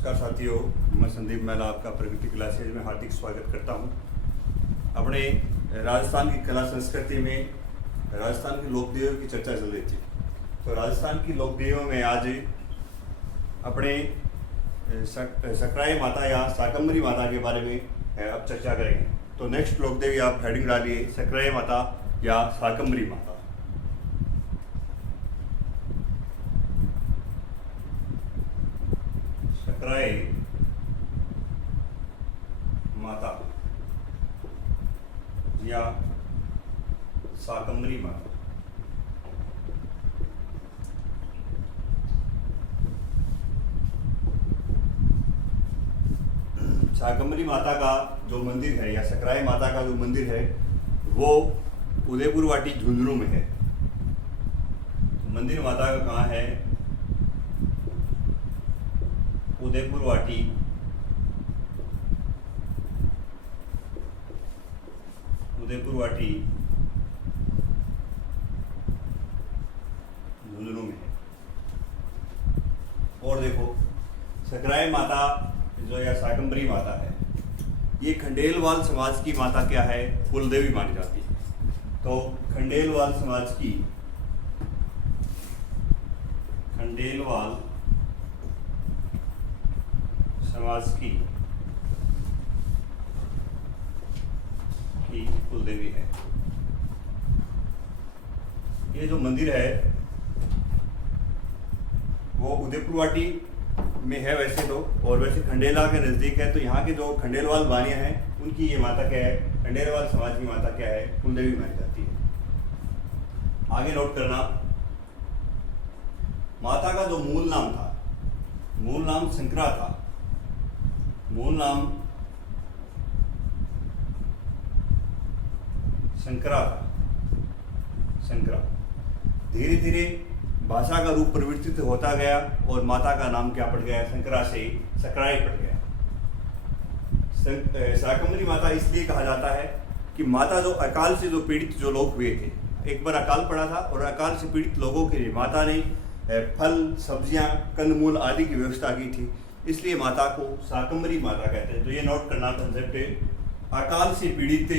नमस्कार साथियों, मैं संदीप मेहला आपका प्रगति क्लासेज में हार्दिक स्वागत करता हूं। अपने राजस्थान की कला संस्कृति में राजस्थान के लोकदेवों की चर्चा चल रही थी। तो राजस्थान की लोकदेवों में आज अपने सकराई माता या शाकंभरी माता के बारे में अब चर्चा करेंगे। तो नेक्स्ट लोकदेवी आप हेडिंग डालिए, सकराई माता या शाकंभरी माता। सकराई माता या शाकंभरी माता। शाकंभरी माता का जो मंदिर है या सकराई माता का जो मंदिर है वो उदयपुर वाटी झुंझुनू में है। मंदिर माता का कहाँ है? उदयपुर वाटी झुंझुनू में है। और देखो, सकराई माता जो या शाकंभरी माता है, ये खंडेलवाल समाज की माता क्या है? कुलदेवी मानी जाती है। तो खंडेलवाल समाज की कुलदेवी है। ये जो मंदिर है वो उदयपुर वाटी में है वैसे तो, और वैसे खंडेला के नज़दीक है। तो यहाँ के जो खंडेलवाल बानिया हैं उनकी ये माता क्या है? खंडेलवाल समाज की माता क्या है? कुलदेवी मानी जाती है। आगे नोट करना, माता का जो मूल नाम था, मूल नाम शंकरा था। मूल नाम शंकरा धीरे धीरे भाषा का रूप परिवर्तित होता गया और माता का नाम क्या पड़ गया? शंकरा से सकराई पड़ गया। शाकंभरी माता इसलिए कहा जाता है कि माता जो अकाल से जो पीड़ित जो लोग हुए थे, एक बार अकाल पड़ा था और अकाल से पीड़ित लोगों के लिए माता ने फल, सब्जियां, कंदमूल आदि की व्यवस्था की थी। इसलिए माता को शाकंभरी माता कहते हैं। तो ये नोट करना कंसेप्ट है, अकाल से पीड़ित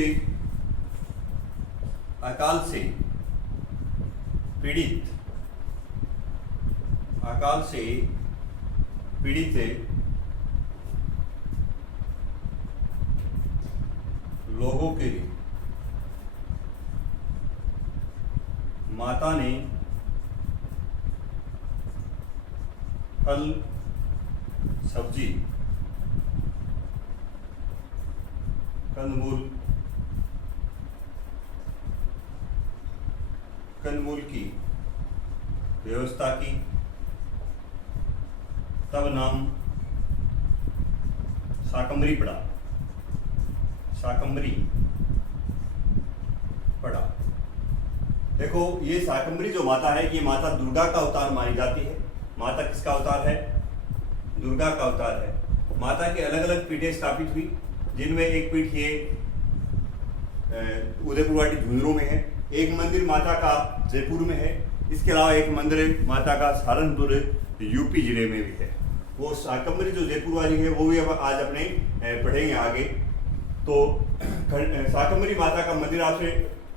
लोगों के लिए माता ने फल, सब्जी, कंदमूल की व्यवस्था की, तब नाम शाकंभरी पड़ा। देखो, ये शाकंभरी जो माता है ये माता दुर्गा का अवतार मानी जाती है। माता किसका अवतार है? दुर्गा का अवतार है। माता की अलग अलग पीठें स्थापित हुई, जिनमें एक पीठ ये उदयपुर वाटी झुंझुनू में है, एक मंदिर माता का जयपुर में है, इसके अलावा एक मंदिर माता का सहारनपुर यूपी जिले में भी है। वो शाकंभरी जो जयपुर वाली है वो भी अब आज अपने पढ़ेंगे आगे। तो शाकंभरी माता का मंदिर आपसे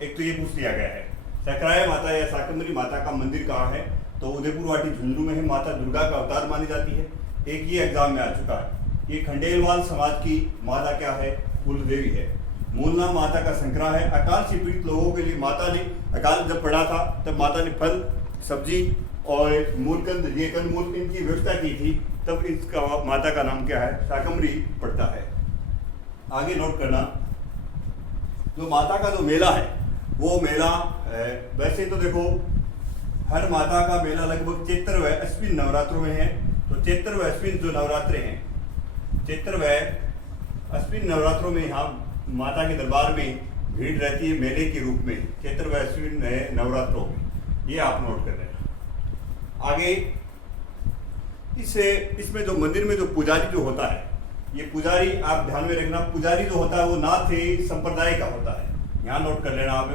एक तो ये पूछ लिया गया है, सकराई माता या शाकंभरी माता का मंदिर कहाँ है? तो उदयपुर वाटी झुंझुनू में है। माता दुर्गा का अवतार मानी जाती है। एक ये एग्जाम में आ चुका है। ये खंडेलवाल समाज की माता क्या है? कुलदेवी है। मूल नाम माता का शंकरा है। अकाल से पीड़ित लोगों के लिए माता ने, अकाल जब पड़ा था तब माता ने फल, सब्जी और मूलकंद, ये कंदमूल, इनकी व्यवस्था की थी। तब इसका माता का नाम क्या है? शाकंभरी पड़ता है। आगे नोट करना, जो माता का जो मेला है वो मेला वैसे तो देखो हर माता का मेला लगभग चैत्र व अश्विन नवरात्रों में है। तो चैत्र व अश्विन जो नवरात्रे हैं, चैत्र व अश्विन नवरात्रों में यहाँ माता के दरबार में भीड़ रहती है मेले के रूप में, चैत्र व अश्विन नवरात्रों में। ये आप नोट कर रहे हैं। आगे इसमें जो मंदिर में जो पुजारी जो होता है, ये पुजारी आप ध्यान में रखना, पुजारी जो होता है वो नाथ संप्रदाय का होता है। यहाँ नोट कर लेना आप,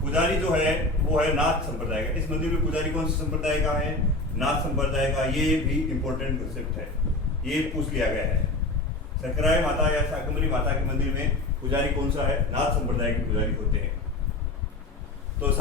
पुजारी जो है वो है नाथ संप्रदाय का। इस मंदिर में पुजारी कौन से संप्रदाय का है? नाथ संप्रदाय का, ये भी इम्पोर्टेंट कंसेप्ट है, ये पूछ लिया गया है। सकराय माता या शाकंभरी माता के मंदिर में पुजारी कौन सा है? नाथ संप्रदाय के पुजारी होते हैं। तो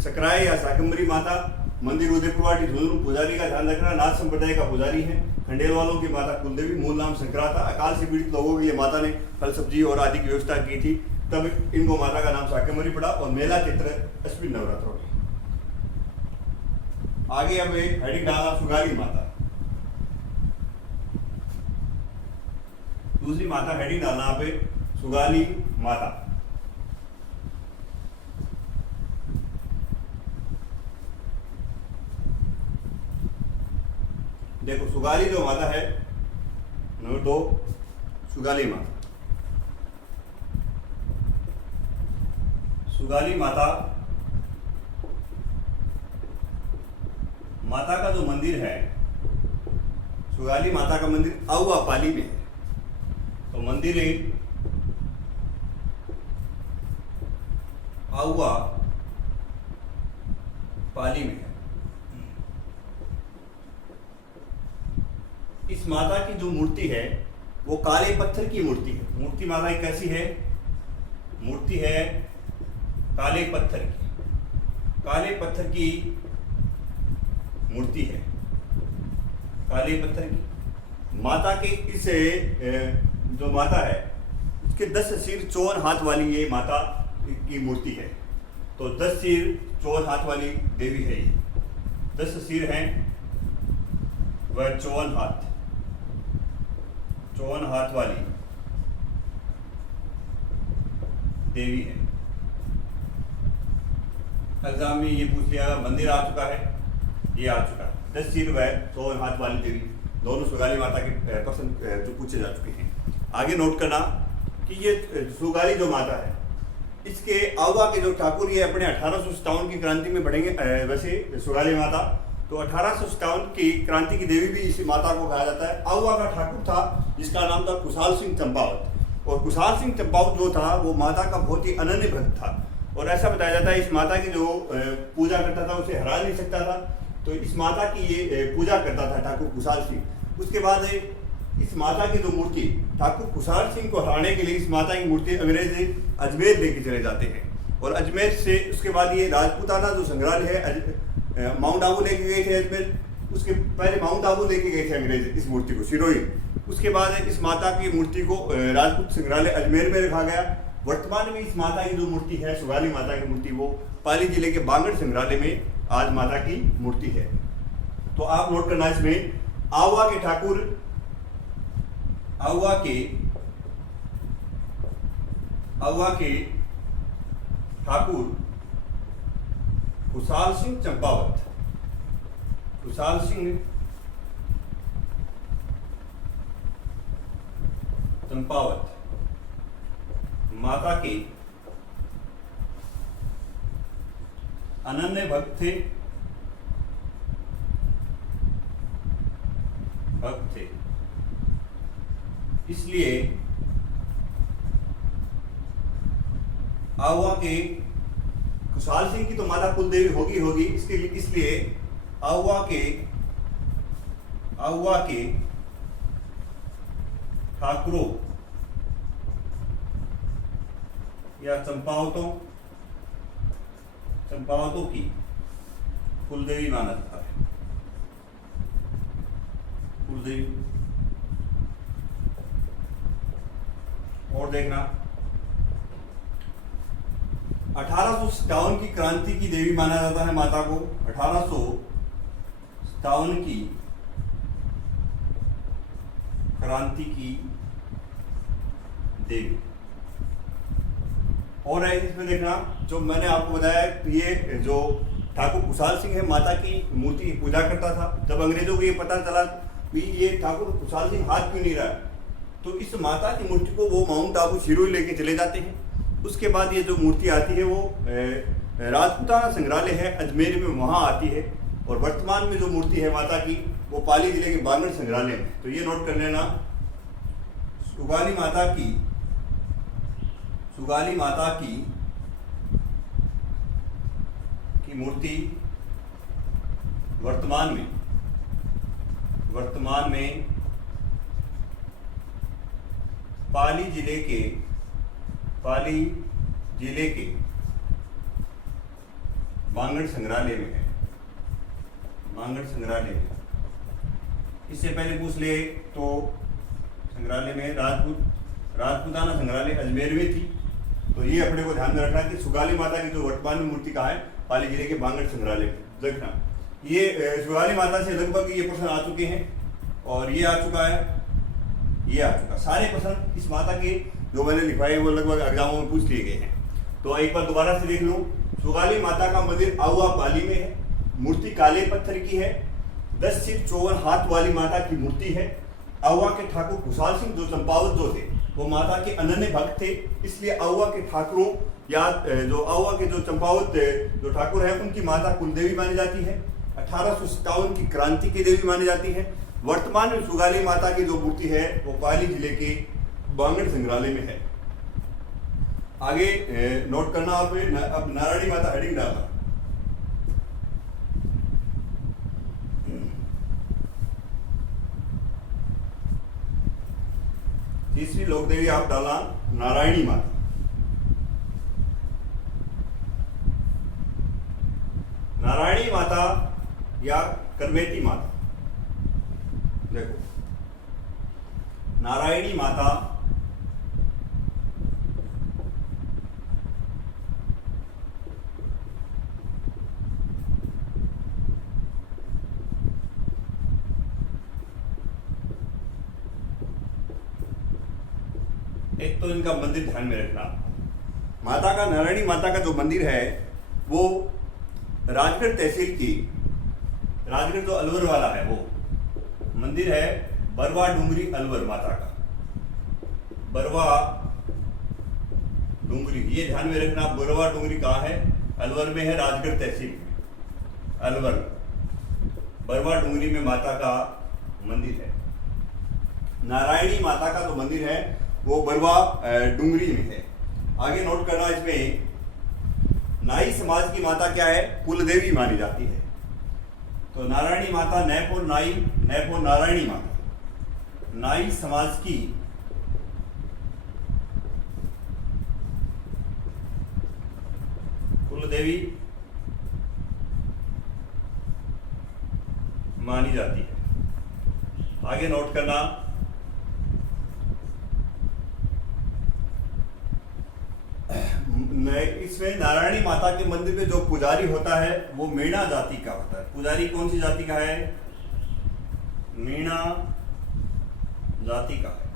सकराय या शाकंभरी माता मंदिर उदयपुरवाटी झुंझुनू पुजारी का ध्यान रखना, नाथ संप्रदाय का पुजारी है। खंडेल वालों की माता कुलदेवी, मूल नाम शंकरा था। अकाल से पीड़ित लोगों के लिए माता ने फल सब्जी और आदि की व्यवस्था की थी, तब इनको माता का नाम शाकंभरी पड़ा। और मेला चित्र अश्विन नवरात्रों में। आगे अब हेडिंग डाला सुगाली माता। दूसरी माता हेडिंग डालना आप सुगाली माता। देखो सुगाली जो माता है, नंबर 2 सुगाली माता। सुगाली माता, माता का जो मंदिर है, सुगाली माता का मंदिर आउवा पाली में है। तो मंदिर आउवा पाली में है। इस माता की जो मूर्ति है वो काले पत्थर की मूर्ति है। मूर्ति माता की कैसी है? मूर्ति है काले पत्थर की, काले पत्थर की मूर्ति है, काले पत्थर की। माता के इस जो माता है उसके 10 सिर 54 हाथ वाली ये माता की मूर्ति है। तो 10 सिर 54 हाथ वाली देवी है ये। 10 सिर हैं वह 54 हाथ, 54 हाथ वाली देवी है। एग्जाम में ये पूछ लिया, मंदिर आ चुका है, ये आ चुका है। 10 सिर वह 54 हाथ वाली देवी, दोनों सुगाली माता के प्रश्न जो पूछे जा चुके हैं। आगे नोट करना कि ये सुगाली जो माता है, इसके आवा के जो ठाकुर ये अपने 1857 की क्रांति में बढ़ेंगे। वैसे सुगाली माता तो 1857 की क्रांति की देवी भी इसी माता को कहा जाता है। आवा का ठाकुर था जिसका नाम था कुशाल सिंह चंपावत। और कुशाल सिंह चंपावत जो था वो माता का बहुत ही अनन्य भक्त था। और ऐसा बताया जाता है इस माता की जो पूजा करता था उसे हरा नहीं सकता था। तो इस माता की ये पूजा करता था ठाकुर कुशाल सिंह। उसके बाद इस माता की जो मूर्ति ठाकुर कुशाल सिंह को हराने के लिए इस माता की मूर्ति अंग्रेज अजमेर लेके चले जाते हैं। और अजमेर से उसके बाद ये राजपूताना जो संग्रहालय है माउंट आबू लेके गए थे अजमेर। उसके पहले माउंट आबू लेके गए थे अंग्रेज इस मूर्ति को, सिरोही। उसके बाद इस माता की मूर्ति को राजपूत संग्रहालय अजमेर में रखा गया। वर्तमान में इस माता की जो मूर्ति है सुगाली माता की मूर्ति वो पाली जिले के बांगड़ संग्रहालय में आज माता की मूर्ति है। तो आप नोट करना इसमें आवा के ठाकुर, आवा के ठाकुर कुशाल सिंह चंपावत, कुशाल सिंह चंपावत माता के अनन्य भक्त थे, इसलिए आवा के कुशाल सिंह की तो माता कुलदेवी होगी इसलिए आवा के ठाकुरों या चंपावतों की कुलदेवी माना जाता है। कुलदेवी। और देखना 1857 की क्रांति की देवी माना जाता है माता को। 1857 की क्रांति की देवी। और है इसमें देखना जो मैंने आपको बताया ये जो ठाकुर कुशाल सिंह है माता की मूर्ति की पूजा करता था। जब अंग्रेजों को ये पता चला कि ये ठाकुर कुशाल सिंह हाथ क्यों नहीं रहा है, तो इस माता की मूर्ति को वो माउंट आबू सिरोही लेके चले जाते हैं। उसके बाद ये जो मूर्ति आती है वो राजपूताना संग्रहालय है अजमेर में, वहाँ आती है। और वर्तमान में जो मूर्ति है माता की वो पाली जिले के बांगड़ संग्रहालय में। तो ये नोट कर लेना सुगाली माता की मूर्ति वर्तमान में पाली जिले के बांगड़ संग्रहालय में है। इससे पहले पूछ ले तो संग्रहालय में राजपूताना संग्रहालय अजमेर में थी। तो ये अपने को ध्यान में रखना कि सुगाली माता की जो वर्तमान में मूर्ति कहाँ है, पाली जिले के बांगड़ संग्रहालय में देखना। ये सुगाली माता से लगभग ये प्रश्न आ चुके हैं और ये आ चुका है, ये आ चुका। सारे प्रश्न इस माता के जो मैंने लिखवाए वो लगभग एग्जामों में पूछ लिए गए हैं। तो एक बार दोबारा से देख लूं। सुगाली माता का मंदिर आउआ पाली में है। मूर्ति काले पत्थर की है। 10 सिर 54 हाथ वाली माता की मूर्ति है। आउआ के ठाकुर खुशहाल सिंह जो चंपावत जो थे वो माता के अनन्य भक्त थे, इसलिए आउआ के ठाकुरों या जो आउआ के जो चंपावत जो ठाकुर हैं उनकी माता कुलदेवी मानी जाती है। 1857 की क्रांति की देवी मानी जाती है। वर्तमान में सुगाली माता की जो मूर्ति है वो पाली जिले के बांगड़ संग्रहालय में है। आगे नोट करना आप। अब नारायणी माता हेडिंग डालना। तीसरी लोकदेवी आप डालना नारायणी माता। नारायणी माता या करमेती माता। देखो नारायणी माता एक तो इनका मंदिर ध्यान में रखना। माता का नारायणी माता का जो मंदिर है वो राजगढ़ तहसील की, राजगढ़ जो अलवर वाला है वो मंदिर है। बरवा डूंगरी अलवर माता का, बरवा डूंगरी, ये ध्यान में रखना। बरवा डूंगरी कहाँ है? अलवर में है, राजगढ़ तहसील में अलवर। बरवा डूंगरी में माता का मंदिर है। नारायणी माता का जो मंदिर है वो बरवा डूंगरी में है। आगे नोट करना, इसमें नाई समाज की माता क्या है? कुलदेवी मानी जाती है। तो नारायणी माता नैपुर नाई, नैपुर नारायणी माता, नाई समाज की कुलदेवी मानी जाती है। आगे नोट करना, इसमें नारायणी माता के मंदिर में जो पुजारी होता है वो मीणा जाति का होता है। पुजारी कौन सी जाति का है? मीणा जाति का है।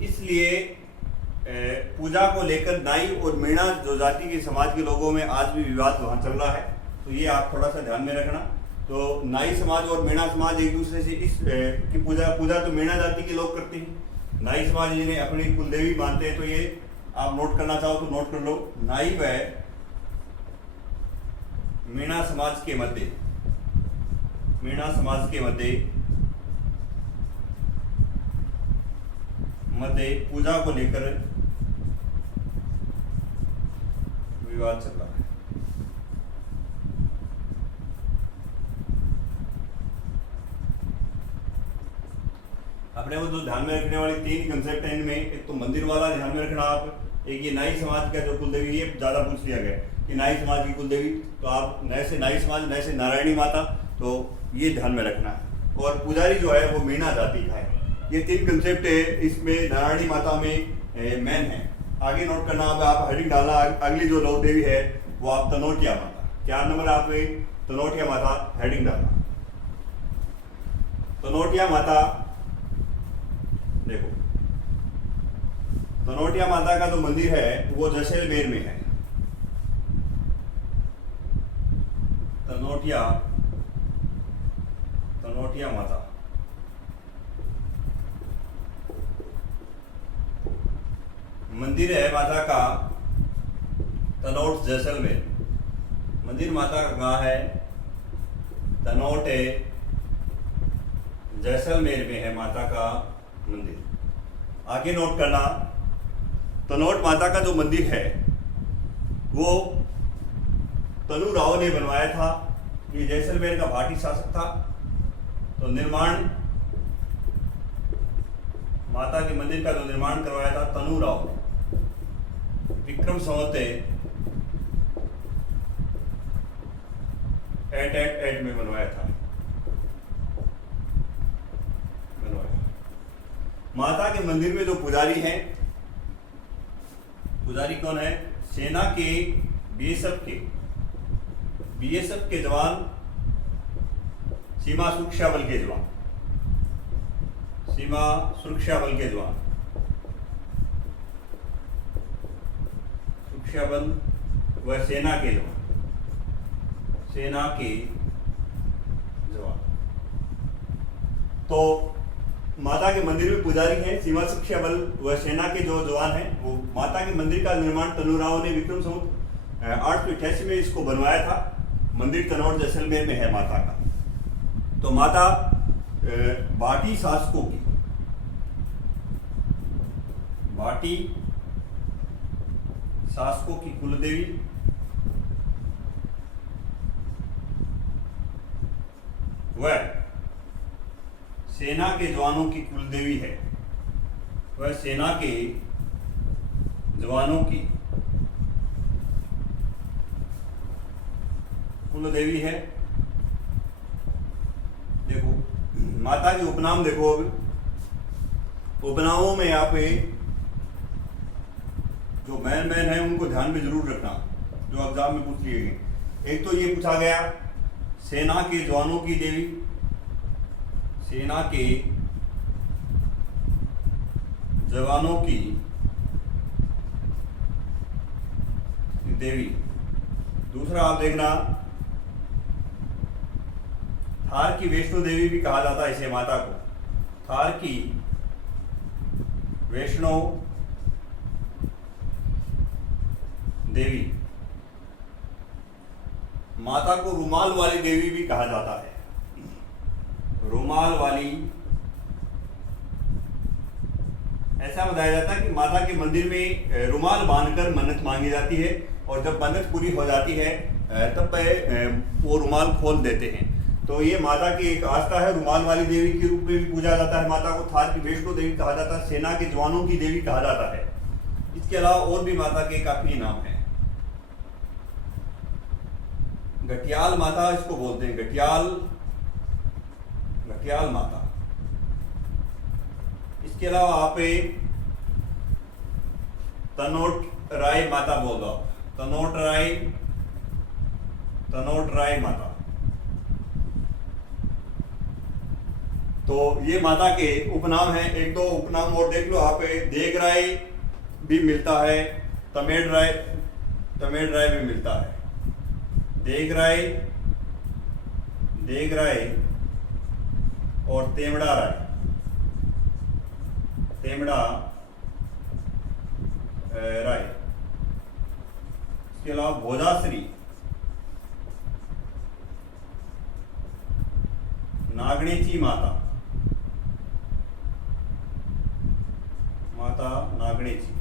इसलिए पूजा को लेकर नाई और मीणा जो जाति के समाज के लोगों में आज भी विवाद वहां चल रहा है। तो ये आप थोड़ा सा ध्यान में रखना। तो नाई समाज और मीणा समाज एक दूसरे से इस की पूजा तो मीणा जाति के लोग करते हैं। नाई समाज जिन्हें अपनी कुलदेवी मानते हैं। तो ये आप नोट करना चाहो तो नोट कर लो। नाई व मीणा समाज के मध्य, मीणा समाज के मध्य पूजा को लेकर विवाद चल रहा है। अपने वो जो ध्यान में रखने वाली 3 कंसेप्ट हैं इनमें, एक तो मंदिर वाला ध्यान में रखना आप, एक ये नाई समाज का जो कुलदेवी, ये ज्यादा पूछ लिया गया कि नाई समाज की कुलदेवी, तो आप नए से नाई समाज, नए से नारायणी माता, तो ये ध्यान में रखना है। और पुजारी जो है वो मीणा जाति का है। ये 3 कंसेप्ट है इसमें नारायणी माता में मेन है। आगे नोट करना, अब आप हेडिंग डालना। अगली जो लोक देवी है वो आप तनोटिया माता, 4 नंबर आप तनोटिया माता हेडिंग डालना। तनोटिया माता, देखो तनोटिया माता का जो मंदिर है वो जैसलमेर में है। तनोटिया माता मंदिर है माता का तनोट जैसलमेर। मंदिर माता का कहाँ है? तनोट जैसलमेर में है माता का मंदिर। आगे नोट करना, तनोट माता का जो मंदिर है वो तनु राव ने बनवाया था। ये जैसलमेर का भाटी शासक था। तो निर्माण माता के मंदिर का जो निर्माण करवाया था तनु राव, विक्रम संवत 888 में बनवाया था। माता के मंदिर में जो पुजारी हैं, पुजारी कौन है? सेना के बीएसएफ के जवान, सीमा सुरक्षा बल के जवान, सीमा सुरक्षा बल के जवान, सुरक्षा बल व सेना के जवान, सेना के जवान। तो माता के मंदिर में पुजारी हैं, सीमा सुरक्षा बल व सेना के जो जवान हैं, वो माता के मंदिर का निर्माण तनु राव ने विक्रम संवत 888 में इसको बनवाया था। मंदिर तनौट जैसलमेर में है माता का। तो माता भाटी शासकों की, भाटी शासकों की कुलदेवी वह सेना के जवानों की कुलदेवी है, वह सेना के जवानों की कुलदेवी है। देखो माता के उपनाम देखो, अब उपनामों में यहाँ पे जो मैन है उनको ध्यान में जरूर रखना, जो एग्जाम में पूछ लिए गए। एक तो ये पूछा गया सेना के जवानों की देवी, सेना के जवानों की देवी। दूसरा आप देखना, थार की वैष्णो देवी भी कहा जाता है इसे माता को। थार की वैष्णो देवी। माता को रुमाल वाली देवी भी कहा जाता है, रुमाल वाली। ऐसा बताया जाता है कि माता के मंदिर में रुमाल बांधकर मन्नत मांगी जाती है, और जब मन्नत पूरी हो जाती है तब वो रुमाल खोल देते हैं। तो ये माता की एक आस्था है। रुमाल वाली देवी के रूप में भी पूजा जाता है माता को। थार की वैष्णो देवी कहा जाता है, सेना के जवानों की देवी कहा जाता है। इसके अलावा और भी माता के काफी नाम हैं। गटियाल माता इसको बोलते हैं, गटियाल माता। इसके अलावा आप तनोट राय माता बोल दो, तनोट राय माता। तो ये माता के उपनाम हैं। एक दो उपनाम और देख लो आप, देग राय भी मिलता है, तमेड़ राय भी मिलता है। देग राय और तेमड़ा राय। इसके अलावा भोजाश्री, नागणेची माता नागणेची,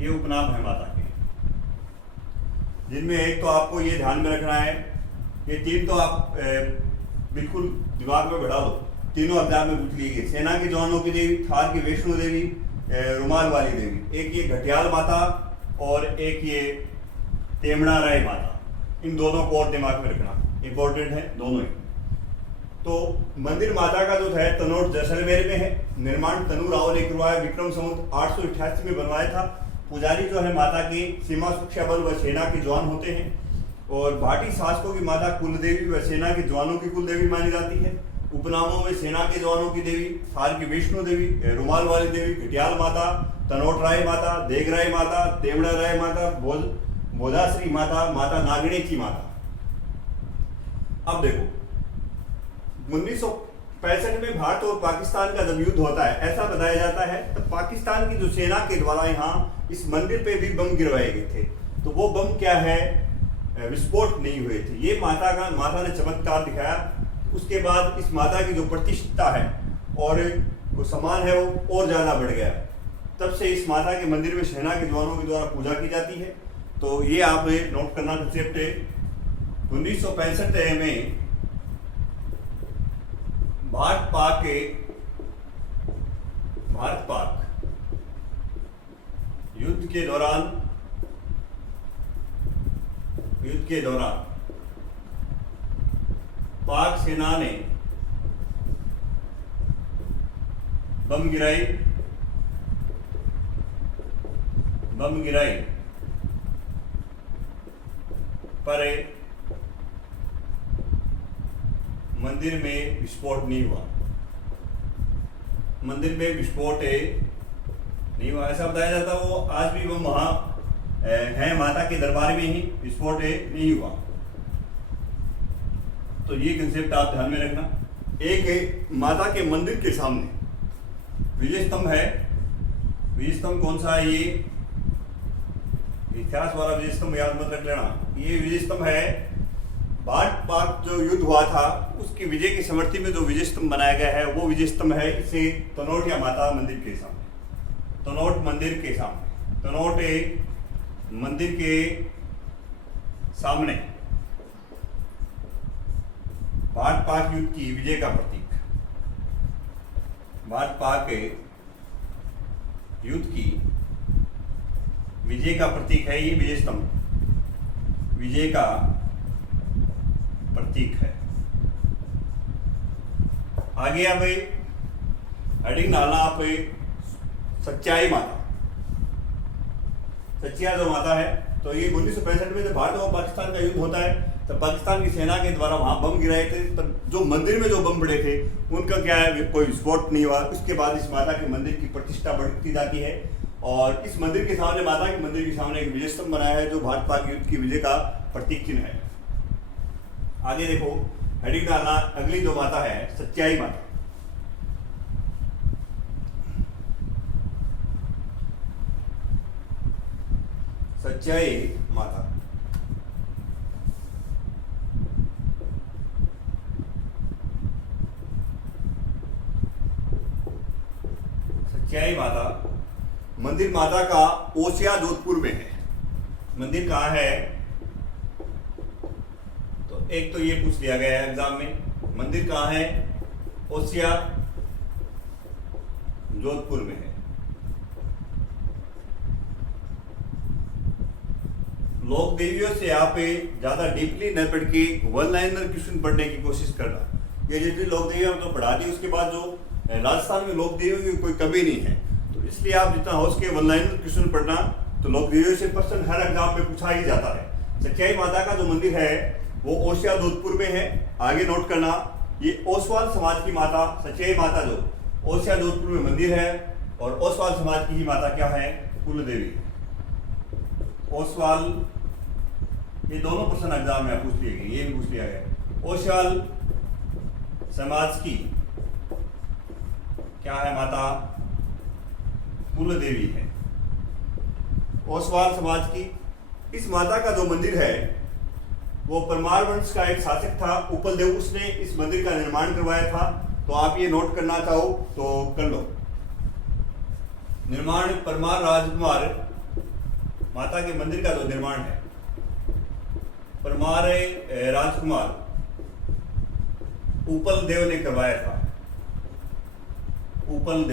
ये उपनाम है माता के, जिनमें एक तो आपको ये ध्यान में रखना है, ये तीन तो आप बिल्कुल दिमाग में बैठा दो, तीनों एग्जाम में पूछ ली गई। सेना के जवानों की देवी, थार की वैष्णो देवी, रुमाल वाली देवी। एक ये घटियाल माता और एक ये तेमड़ा राय माता। इन दोनों को और दिमाग में रखना, इंपॉर्टेंट है दोनों ही। तो मंदिर माता का जो है तनौट जैसलमेर में है। निर्माण तनु राव ने करवाया, विक्रम संवत 888 में बनवाया था। पुजारी जो है माता की सीमा सुरक्षा बल व सेना के जवान होते हैं, और भाटी शासकों की माता कुलदेवी व सेना के जवानों की कुलदेवी मानी जाती है। उपनामों में सेना के जवानों की देवी, थार की वैष्णो देवी, रुमाल वाली देवी, घटियाल माता, तनोट राय माता, देग राय माता, तेमड़ा राय माता, भोजाश्री माता, माता नागणेची माता। अब देखो 1965 में भारत और पाकिस्तान का जब युद्ध होता है, ऐसा बताया जाता है, तब पाकिस्तान की जो सेना के द्वारा यहाँ इस मंदिर पे भी बम गिरवाए गए थे। तो वो बम क्या है, विस्फोट नहीं हुए थे। ये माता ने चमत्कार दिखाया। उसके बाद इस माता की जो प्रतिष्ठा है और वो सम्मान है वो और ज्यादा बढ़ गया। तब से इस माता के मंदिर में सेना के जवानों के द्वारा पूजा की जाती है। तो ये आप नोट करना कंसेप्ट है। 1965 में भारत पाक युद्ध के दौरान पाक सेना ने बम गिराई पर मंदिर में विस्फोट नहीं हुआ। ऐसा बताया जाता है। वो आज भी वो वहां है, माता के दरबार में ही विस्फोट नहीं हुआ। तो ये कंसेप्ट आप ध्यान में रखना। एक माता के मंदिर के सामने विजय स्तंभ है। विजय स्तंभ कौन सा है? ये इतिहास वाला विजय स्तंभ याद मत रख लेना। ये विजय स्तंभ है, भारत पाक जो युद्ध हुआ था उसकी विजय की स्मृति में जो विजय स्तंभ बनाया गया है वो विजय स्तंभ है। इसे तनोट या माता मंदिर के सामने, तनोट मंदिर के सामने भारत पाक युद्ध की विजय का प्रतीक, भारत पाक युद्ध की विजय का प्रतीक है। ये विजय स्तंभ विजय का प्रतीक है। आगे आप हेडिंग डालना आप सच्चाई माता। सच्चिया जो माता है, तो ये 1965 में जब भारत और पाकिस्तान का युद्ध होता है तो पाकिस्तान की सेना के द्वारा वहां बम गिराए थे। पर जो मंदिर में जो बम पड़े थे उनका क्या है, कोई विस्फोट नहीं हुआ। उसके बाद इस माता के मंदिर की प्रतिष्ठा बढ़ती जाती है और इस मंदिर के सामने, माता के मंदिर के सामने एक विजय स्तंभ बनाया है जो भारत पाक युद्ध की विजय का प्रतीक चिन्ह है। आगे देखो हेडिंग डालना, अगली जो माता है सच्चाई माता। सच्चाई माता, सच्चाई माता मंदिर माता का ओसिया जोधपुर में है। मंदिर कहाँ है? तो एक तो ये पूछ लिया गया है एग्जाम में, मंदिर कहाँ है? ओसिया जोधपुर में है। लोक देवियों से आप ज्यादा डीपली न पढ़ के वन लाइनर क्वेश्चन पढ़ने की कोशिश करना। ये जितनी लोक देवियां तो पढ़ा दी, उसके बाद जो राजस्थान में लोक देवियों की कोई कमी नहीं है, तो इसलिए आप जितना हो सके वन लाइनर क्वेश्चन पढ़ना। तो लोक देवियों से प्रश्न हर एग्जाम में पूछा ही जाता है। सच्चाई माता का जो मंदिर है वो ओसिया जोधपुर में है। आगे नोट करना, ये ओसवाल समाज की माता सच्चाई माता जो ओसिया जोधपुर में मंदिर है, और ओसवाल समाज की ही माता क्या है? कुल देवी। ओसवाल, ये दोनों प्रश्न एग्जाम में पूछ लिए गए, ये भी पूछ लिया गया। ओसवाल समाज की क्या है माता? कुल देवी है। ओसवाल समाज की इस माता का जो मंदिर है वो परमार वंश का एक शासक था उपल देव, उसने इस मंदिर का निर्माण करवाया था। तो आप ये नोट करना चाहो तो कर लो। निर्माण परमार राजकुमार माता के मंदिर का जो निर्माण है, परमार राजकुमार उपल देव ने करवाया था। उपल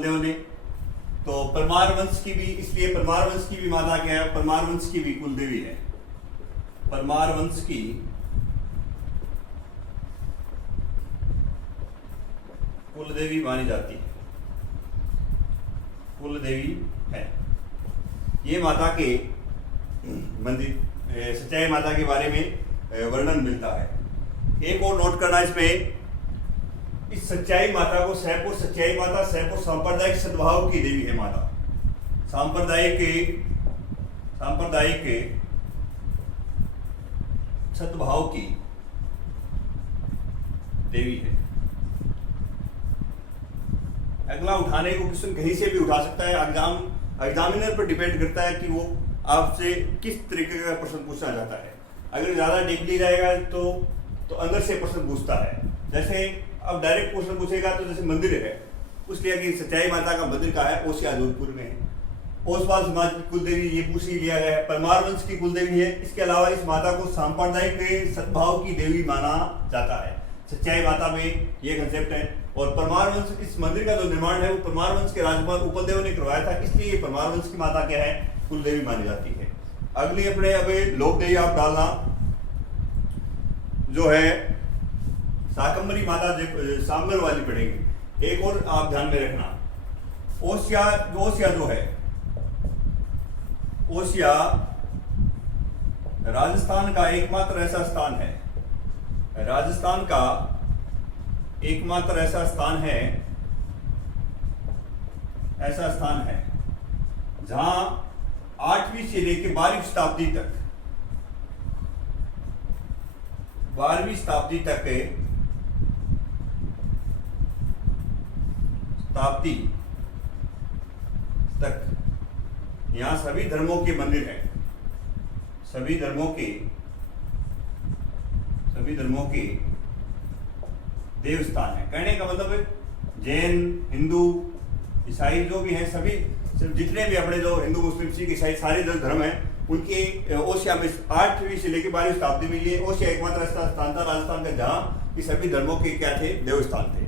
देव ने तो परमार वंश की भी, इसलिए परमार वंश की भी माता क्या है? परमार वंश की भी कुल देवी है। परमार वंश की कुल देवी मानी जाती है, कुल देवी है। ये माता के मंदिर सच्चाई माता के बारे में वर्णन मिलता है। एक और नोट करना इसमें, इस सच्चाई माता को सैपुर सच्चाई माता, सैपुर सांप्रदायिक सद्भाव की देवी है माता। सांप्रदायिक सद्भाव की देवी है। अगला उठाने को क्वेश्चन कहीं से भी उठा सकता है। एग्जामिनर पर डिपेंड करता है कि वो आपसे किस तरीके का प्रश्न पूछना चाहता है। अगर ज्यादा डीपली जाएगा तो अंदर से प्रश्न पूछता है। जैसे अब डायरेक्ट क्वेश्चन पूछेगा तो जैसे मंदिर है, उसलिए कि सच्चाई माता का मंदिर कहाँ है? ओसिया जोधपुर में है। ओसवाल समाज की कुल देवी ये पूछ ही लिया गया है। परमार वंश की कुल देवी है। इसके अलावा इस माता को सांप्रदायिक सद्भाव की देवी माना जाता है। सच्चाई माता में ये कंसेप्ट है। और परमार वंश, इस मंदिर का जो निर्माण है वो परमार वंश के राजकुमार उपलदेव ने करवाया था, इसलिए ये परमार वंश की माता क्या है, कुल देवी मानी जाती है। अगली अपने अब लोक देवी आप डालना जो है शाकंभरी माता सांबर वाली पड़ेगी। एक और आप ध्यान में रखना, ओसिया जो है, ओसिया राजस्थान का एकमात्र ऐसा स्थान है, राजस्थान का एकमात्र ऐसा स्थान है जहां 8वीं से लेकर 12वीं शताब्दी तक 12वीं शताब्दी तक यहाँ सभी धर्मों के मंदिर हैं, सभी धर्मों के देवस्थान है। कहने का मतलब है जैन, हिंदू, ईसाई जो भी हैं, सभी जितने भी अपने जो हिंदू, मुस्लिम, सिख, ईसाई सारे जो धर्म हैं उनके ओसिया में 8वीं से लेकर 12वीं शताब्दी में ये ओसिया एकमात्र ऐसा स्थान था राजस्थान का जहाँ कि सभी धर्मों के क्या थे, देवस्थान थे।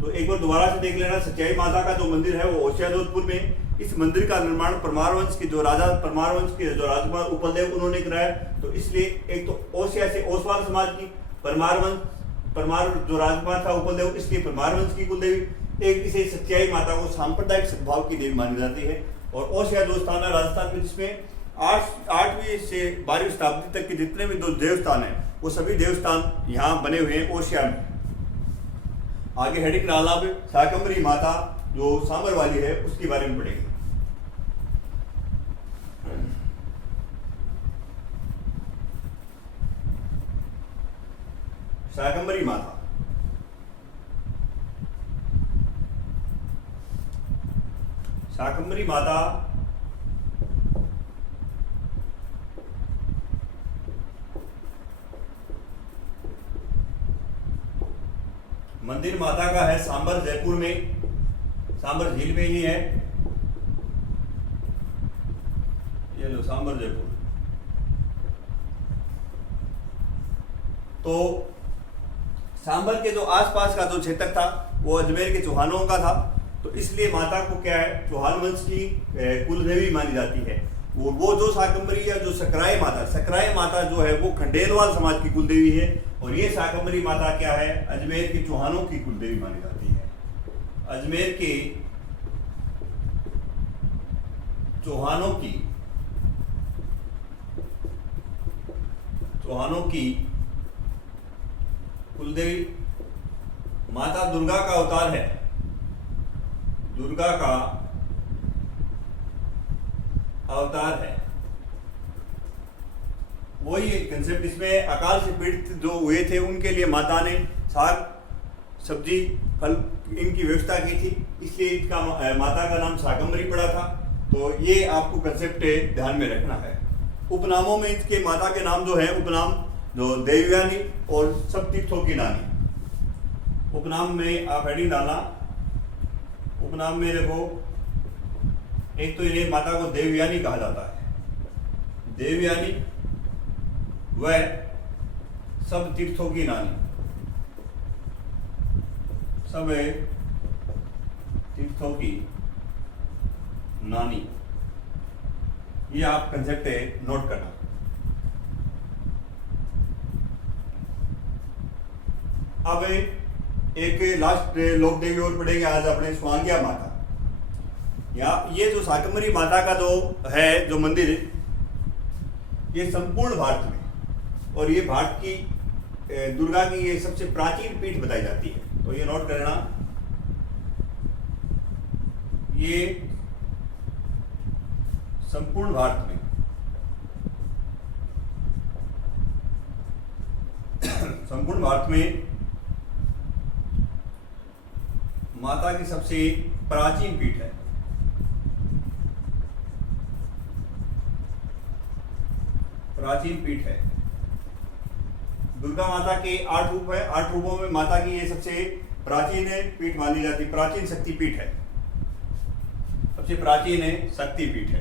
तो एक बार दोबारा से देख लेना, सच्चाई माता का जो मंदिर है वो ओसिया जोधपुर में। इस मंदिर का निर्माण परमार वंश के जो राजकुमार उपलदेव उन्होंने कराया। तो इसलिए एक तो ओसिया से ओसवाल समाज की, परमार जो राजकुमार था उपलदेव, इसलिए परमार वंश की कुलदेवी। एक इसे सच्चाई माता को सांप्रदायिक सद्भाव की देवी मानी जाती है। और ओसिया जो स्थान है राजस्थान में, जिसमें 8वीं से 12वीं शताब्दी तक के जितने भी दो देवस्थान हैं वो सभी देवस्थान यहाँ बने हुए हैं ओसिया में। आगे हेडिंग डाला शाकंभरी माता जो सांबर वाली है उसके बारे में पढ़ेंगे। शाकंभरी माता, शाकंभरी माता मंदिर माता का है सांबर, जयपुर में, सांबर झील में ही है। ये लो सांबर जयपुर। तो सांबर के जो आसपास का जो क्षेत्र था वो अजमेर के चौहानों का था। तो इसलिए माता को क्या है, चौहान वंश की कुलदेवी मानी जाती है। वो जो शाकंभरी या जो सकराय माता जो है वो खंडेलवाल समाज की कुलदेवी है। और ये शाकंभरी माता क्या है, अजमेर के चौहानों की कुलदेवी मानी जाती है। अजमेर के चौहानों की कुलदेवी। माता दुर्गा का अवतार है, दुर्गा का अवतार है। वही कंसेप्ट, इसमें अकाल से पीड़ित जो हुए थे उनके लिए माता ने साग, सब्जी, फल इनकी व्यवस्था की थी, इसलिए इसका माता का नाम शाकंभरी पड़ा था। तो ये आपको कंसेप्ट ध्यान में रखना है। उपनामों में इसके माता के नाम जो है, उपनाम जो देवयानी और सब तीर्थों की नानी। उपनाम में आप हेडिंग डालना, उपनाम में देखो, एक तो ये माता को देवयानी कहा जाता है, देवयानी वह सब तीर्थों की नानी, सब तीर्थों की नानी। ये आप कंसेप्ट नोट करना। अब एक लास्ट लोक देवी और पढ़ेंगे आज अपने, स्वांग्या माता। ये जो शाकंभरी माता का जो है जो मंदिर, ये संपूर्ण भारत में, और ये भारत की दुर्गा की ये सबसे प्राचीन पीठ बताई जाती है। तो ये नोट करना, ये संपूर्ण भारत में संपूर्ण भारत में माता की सबसे प्राचीन पीठ है। प्राचीन पीठ है। दुर्गा माता के 8 रूप है, 8 रूपों में माता की ये सबसे प्राचीन पीठ मानी जाती, प्राचीन शक्ति पीठ है। अब सबसे प्राचीन है, शक्तिपीठ है,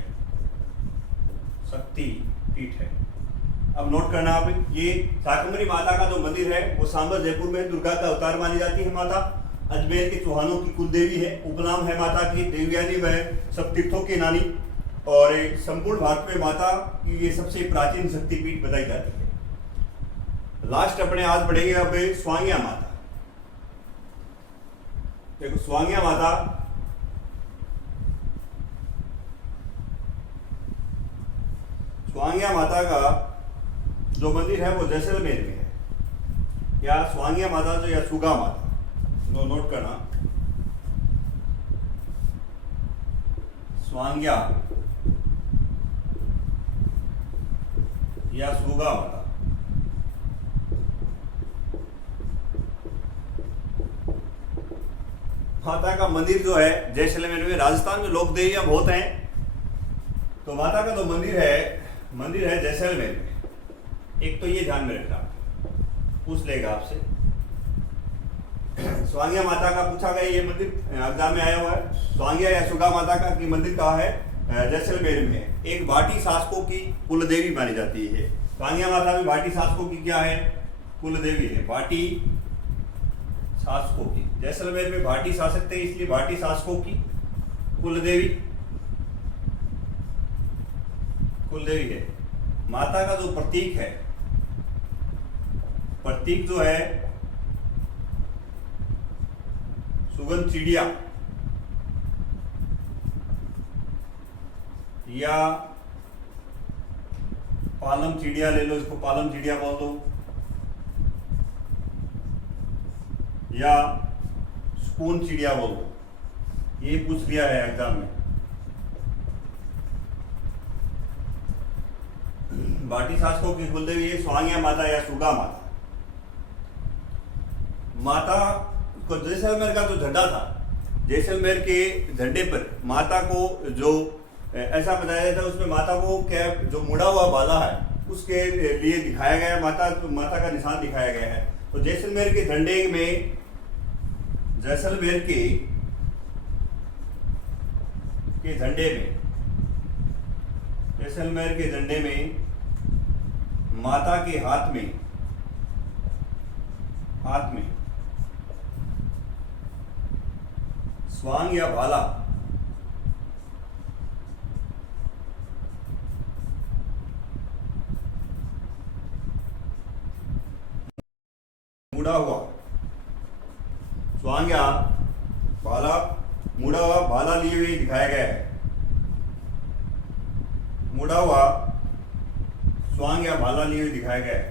शक्तिपीठ है। अब नोट करना आप, ये शाकंभरी माता का जो मंदिर है वो सांबर जयपुर में दुर्गा का अवतार मानी जाती है माता। अजमेर के चौहानों की कुलदेवी है, उपनाम है माता की देवयानी, वह सब तीर्थों की नानी, और संपूर्ण भारत में माता की ये सबसे प्राचीन शक्तिपीठ बताई जाती है। लास्ट अपने आज बढ़ेंगे अब स्वांगिया माता। देखो स्वांगिया माता का जो मंदिर है वो जैसलमेर में है, या स्वांगिया माता जो, या सुगा माता, नोट करना, स्वांगिया या सुगा माता। माता का मंदिर जो है जैसलमेर में। राजस्थान में लोक देवियां बहुत हैं, तो माता का जो मंदिर है जैसलमेर में। एक तो ये ध्यान में रखना, पूछ लेगा आपसे, स्वांगिया माता का पूछा गया, ये मंदिर एग्जाम में आया हुआ है। स्वांगिया या सुगा माता का की मंदिर कहाँ है? जैसलमेर में। एक भाटी शासकों की कुलदेवी मानी जाती है। स्वांगिया माता भी भाटी शासकों की क्या है? कुलदेवी है, भाटी शासकों की। जैसलमेर में भाटी शासक थे, इसलिए भाटी शासकों की कुलदेवी है। माता का जो प्रतीक है, प्रतीक जो है सुगंध चिड़िया या पालम चिड़िया ले लो, इसको पालम चिड़िया बोल दो, या सुकून चिड़िया बोल दो। ये पूछ लिया है एग्जाम में। भाटी शासकों की कुलदेवी है स्वांगिया माता या सुगा माता। माता को जैसलमेर का जो झंडा था, जैसलमेर के झंडे पर माता को जो ऐसा बताया जाता है, उसमें माता को क्या जो मुड़ा हुआ बाला है उसके लिए दिखाया गया है, माता का निशान दिखाया गया है। तो जैसलमेर के झंडे में, जैसलमेर के झंडे में माता के हाथ में स्वांग या भाला मुड़ा हुआ, स्वांग या भाला मुड़ा हुआ भाला लिए हुए दिखाया गया है। मुड़ा हुआ स्वांग या भाला लिए हुए दिखाया गया है।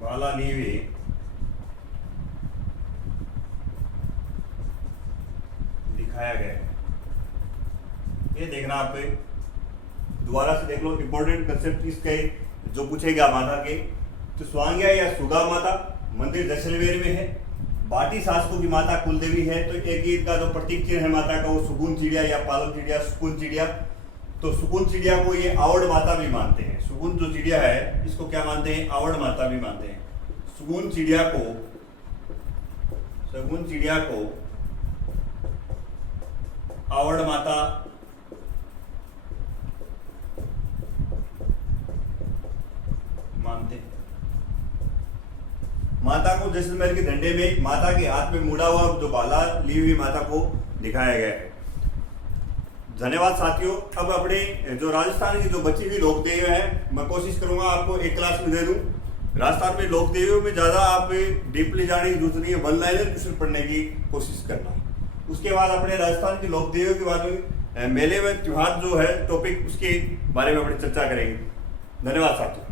भाला लिए हुए दिखाया गया है। ये देखना आप दोबारा से देख लो, इंपॉर्टेंट कंसेप्ट इसके जो पूछेगा माता के। तो स्वांगिया या सुगा माता मंदिर जैसलमेर में है। भाटी शासकों की माता कुलदेवी है। तो एक का जो प्रतीक चिन्ह है माता का वो सुकून चिड़िया या पालम चिड़िया, सुकून चिड़िया। तो सुकून चिड़िया को ये आवड़ माता भी मानते हैं। सुकून जो चिड़िया है इसको क्या मानते हैं? आवड़ माता भी मानते हैं। सुकून चिड़िया को आवड़ माता मानते हैं। माता को जैसलमेर के झंडे में माता के हाथ में मुड़ा हुआ जो बाला ली हुई माता को दिखाया गया है। धन्यवाद साथियों। अब अपने जो राजस्थान की जो बची हुई लोक देवी है, मैं कोशिश करूंगा आपको एक क्लास में दे दूं। राजस्थान में लोक देवियों में ज्यादा आप डीपली जाने की जरूरत नहीं है, वन लाइनर क्वेश्चन पढ़ने की कोशिश करना। उसके बाद अपने राजस्थान की लोक देवियों के बारे में मेले में त्योहार जो है टॉपिक, उसके बारे में अपनी चर्चा करेंगे। धन्यवाद साथियों।